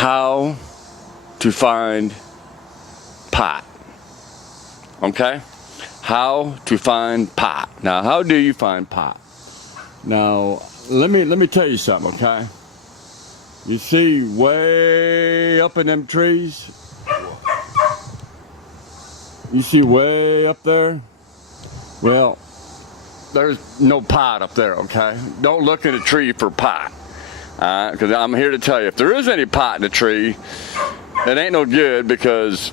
how to find pot. Okay? How to find pot. Now, how do you find pot? Now, let me tell you something, okay? You see way up in them trees? You see way up there? Well, there's no pot up there, okay? Don't look in a tree for pot. Because I'm here to tell you, if there is any pot in the tree, it ain't no good, because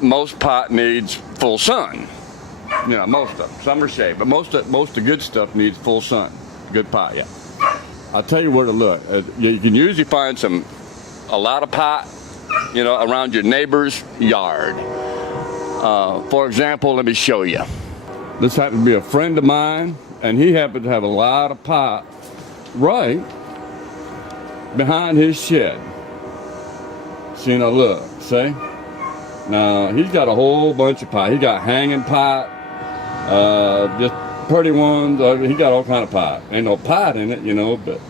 most pot needs full sun. You know, most of them. Some are shade, but most of the good stuff needs full sun. Good pot, yeah. I'll tell you where to look. You can usually find a lot of pot, you know, around your neighbor's yard. For example, let me show you. This happens to be a friend of mine, and he happens to have a lot of pot right behind his shed. See, now look, see? Now, he's got a whole bunch of pot. He got hanging pot, just pretty ones. He got all kind of pot. Ain't no pot in it, you know, but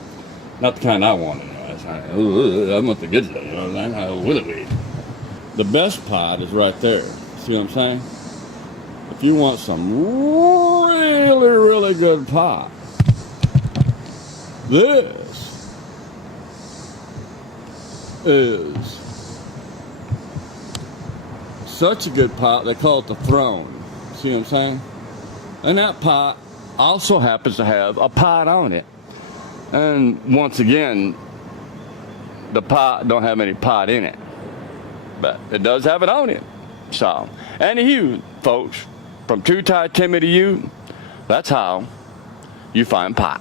not the kind I want. I want the good stuff, you know. I willy-weed. The best pot is right there. See what I'm saying? If you want some really, really good pot, this is such a good pot, they call it the throne. See what I'm saying? And that pot also happens to have a pot on it. And once again, the pot don't have any pot in it, but it does have it on it. So, and you folks, from Timmy to you, that's how you find pot.